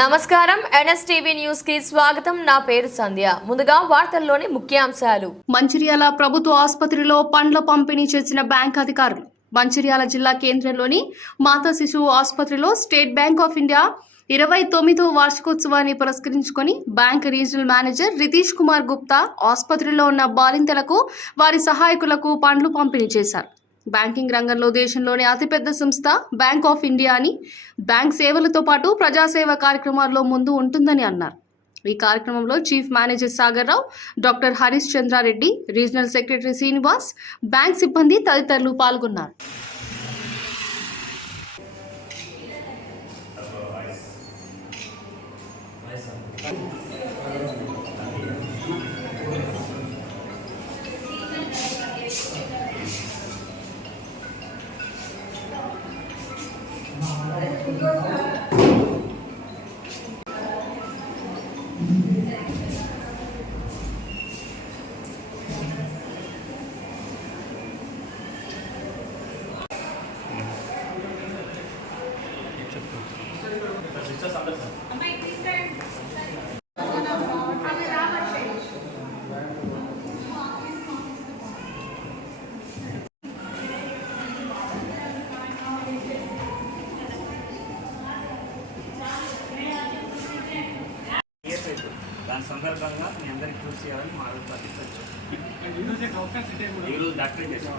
నమస్కారం. ఎన్ఎస్టీవీ న్యూస్కి స్వాగతం. నా పేరు సంధ్య. ముందుగా వార్తల్లోని ముఖ్యాంశాలు. మంచిర్యాల ప్రభుత్వ ఆసుపత్రిలో పండ్ల పంపిణీ చేసిన బ్యాంక్ అధికారులు. మంచిర్యాల జిల్లా కేంద్రంలోని మాతా శిశువు ఆసుపత్రిలో స్టేట్ బ్యాంక్ ఆఫ్ ఇండియా ఇరవై తొమ్మిదో వార్షికోత్సవాన్ని పురస్కరించుకొని bank regional manager Ritish Kumar Gupta ఆసుపత్రిలో ఉన్న బాలింతలకు వారి సహాయకులకు పండ్లు పంపిణీ చేశారు. బ్యాంకింగ్ రంగంలో దేశంలోనే అతిపెద్ద సంస్థ బ్యాంక్ ఆఫ్ ఇండియా అని బ్యాంక్ సేవలతో పాటు ప్రజాసేవ కార్యక్రమాల్లో ముందు ఉంటుందని అన్నారు. ఈ కార్యక్రమంలో chief manager Sagar Rao doctor Harish Chandrareddy regional secretary Srinivas bank సిబ్బంది తదితరులు పాల్గొన్నారు. దాని సందర్భంగా మీ అందరికి చూసి చేయాలని మా అభిప్రాయం ఈరోజు డాక్టర్ చేసాం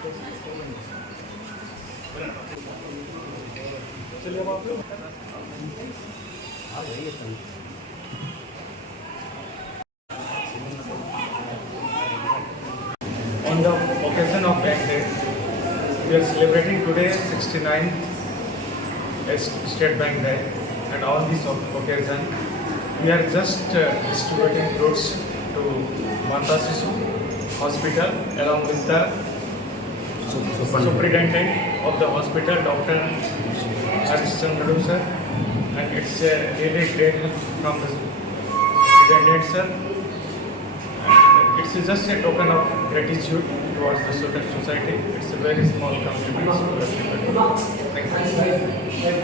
On the occasion of Bank Day, we are celebrating today 69th State Bank Day, and on this occasion, we are just uh, distributing fruits to Mantasisu Hospital along with the Superintendent of the hospital, Dr. Harish Chandradu sir, and it's a really great from the Superintendent sir. And it's just a token of gratitude towards the student society. It's a very small contribution Thank you.